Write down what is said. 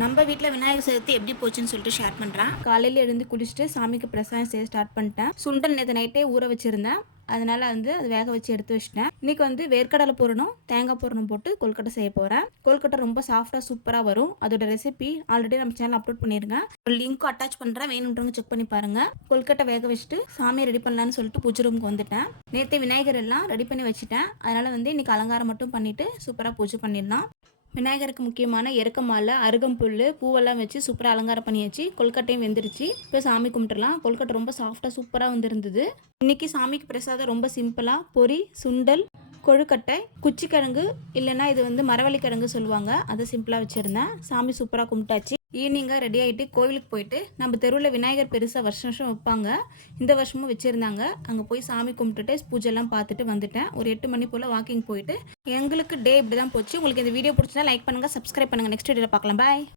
நம்ம வீட்டில் விநாயகர் சதுர்த்தி எப்படி போச்சுன்னு சொல்லிட்டு ஷேர் பண்ணுறேன். காலையில் எழுந்து குளிச்சுட்டு சாமிக்கு பிரசாதம் செய்ய ஸ்டார்ட் பண்ணிட்டேன். சுண்டல் நேற்று நைட்டே ஊற வச்சுருந்தேன். அதனால் அது வேக வச்சு எடுத்து வச்சிட்டேன். இன்றைக்கி வேர்க்கடலை பூரணம் தேங்காய் பூரணம் போட்டு கொல்கட்டை செய்ய போகிறேன். கொல்கட்டை ரொம்ப சாஃப்டாக சூப்பராக வரும். அதோட ரெசிபி ஆல்ரெடி நம்ம சேனல் அப்லோட் பண்ணியிருக்கேன். ஒரு லிங்க் அட்டாச் பண்ணுறேன், வேணுன்றவங்க செக் பண்ணி பாருங்கள். கொல்கட்டை வேக வச்சுட்டு சாமியை ரெடி பண்ணலான்னு சொல்லிட்டு பூஜை ரூமுக்கு வந்துட்டேன். நேற்று விநாயகர் எல்லாம் ரெடி பண்ணி வச்சுட்டேன். அதனால் இன்றைக்கி அலங்காரம் மட்டும் பண்ணிவிட்டு சூப்பராக பூஜை பண்ணிடலாம். விநாயகருக்கு முக்கியமான எருக்கமாலை, அருகம்புல், பூவெல்லாம் வச்சு சூப்பராக அலங்காரம் பண்ணியாச்சு. கொல்கட்டையும் வெந்துருச்சு. இப்போ சாமி கும்பிட்டுலாம். கொல்கட்டை ரொம்ப சாஃப்டாக சூப்பராக வந்துருந்தது. இன்றைக்கி சாமிக்கு பிரசாதம் ரொம்ப சிம்பிளாக பொரி, சுண்டல், கொழுக்கட்டை, குச்சிக்கிழங்கு இல்லைன்னா இது மரவள்ளிக்கிழங்கு சொல்லுவாங்க, அதை சிம்பிளாக வச்சுருந்தேன். சாமி சூப்பராக கும்பிட்டாச்சு. ஈவினிங்காக ரெடி ஆகிட்டு கோவிலுக்கு போயிட்டு நம்ம தெருவில் விநாயகர் பெருசாக வருஷம் வருஷம் வைப்பாங்க. இந்த வருஷமும் வச்சுருந்தாங்க. அங்கே போய் சாமி கும்பிட்டுட்டு பூஜைலாம் பார்த்துட்டு வந்துட்டேன். ஒரு 8 மணி போல் வாக்கிங் போயிட்டு எங்களுக்கு டே இப்படி தான் போச்சு. உங்களுக்கு இந்த வீடியோ பிடிச்சா லைக் பண்ணுங்கள், சப்ஸ்கிரைப் பண்ணுங்கள். நெக்ஸ்ட் வீடியோவில் பார்க்கலாம். பாய்.